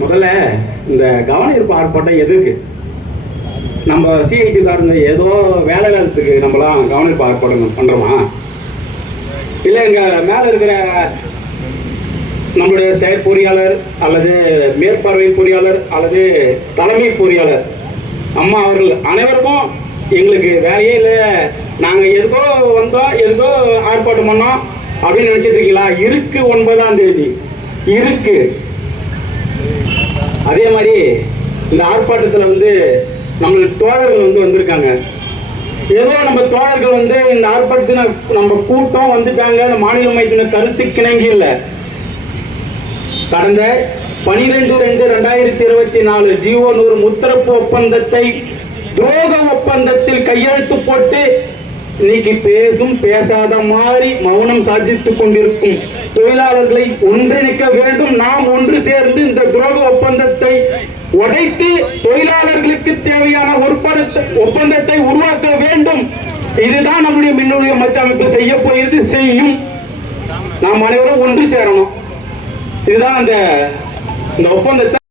முதல்ல இந்த கவனிப்பு ஆர்ப்பாட்டம் எதுக்கு நம்ம சிஐடி காரங்க ஏதோ வேலை நேரத்துக்கு நம்மலாம் கவனிப்பு ஆர்ப்பாட்டம் பண்ணுறோமா இல்லை எங்கள் மேலே இருக்கிற நம்மளுடைய செயற்பொறியாளர் அல்லது மேற்பார்வை பொறியாளர் அல்லது தலைமை பொறியாளர் அம்மா அவர்கள் அனைவருக்கும் எங்களுக்கு வேலையே இல்லை. நாங்கள் எதுக்கோ வந்தோம் எதுக்கோ ஆர்ப்பாட்டம் பண்ணோம் அப்படின்னு நினச்சிட்டு இருக்கீங்களா? இருக்கு ஒன்பதாம் தேதி. இருக்கு. அதே மாதிரி இந்த ஆர்ப்பாட்டத்தில் வந்து நம்மளுக்கு தோழர்கள் வந்து வந்திருக்காங்க. ஏதோ நம்ம தோழர்கள் வந்து இந்த ஆர்ப்பாட்டத்தின நம்ம கூட்டம் வந்துட்டாங்க. இந்த மாநில மையத்தின கருத்து கிணங்கி இல்லை. கடந்த பனிரெண்டு ரெண்டு ரெண்டாயிரத்தி இருபத்தி நாலு ஜீவோ நூறு முத்தரப்பு ஒப்பந்தத்தை துரோக ஒப்பந்தத்தில் கையெழுத்து போட்டு இன்னைக்கு பேசும் பேசாத மாதிரி மௌனம் சாதித்துக் கொண்டிருக்கும் தொழிலாளர்களை ஒன்றிணைக்க வேண்டும். நாம் ஒன்று சேர் உறவு ஒப்பந்தத்தை உடைத்து தொழிலாளர்களுக்கு தேவையான ஒப்பந்தத்தை ஒப்பந்தத்தை உருவாக்க வேண்டும். இதுதான் நம்முடைய மின்னுடைய மத்திய அமைப்பு செய்ய போயிருந்து செய்யும். நாம் அனைவரும் ஒன்று சேரணும். இதுதான் அந்த இந்த ஒப்பந்தத்தை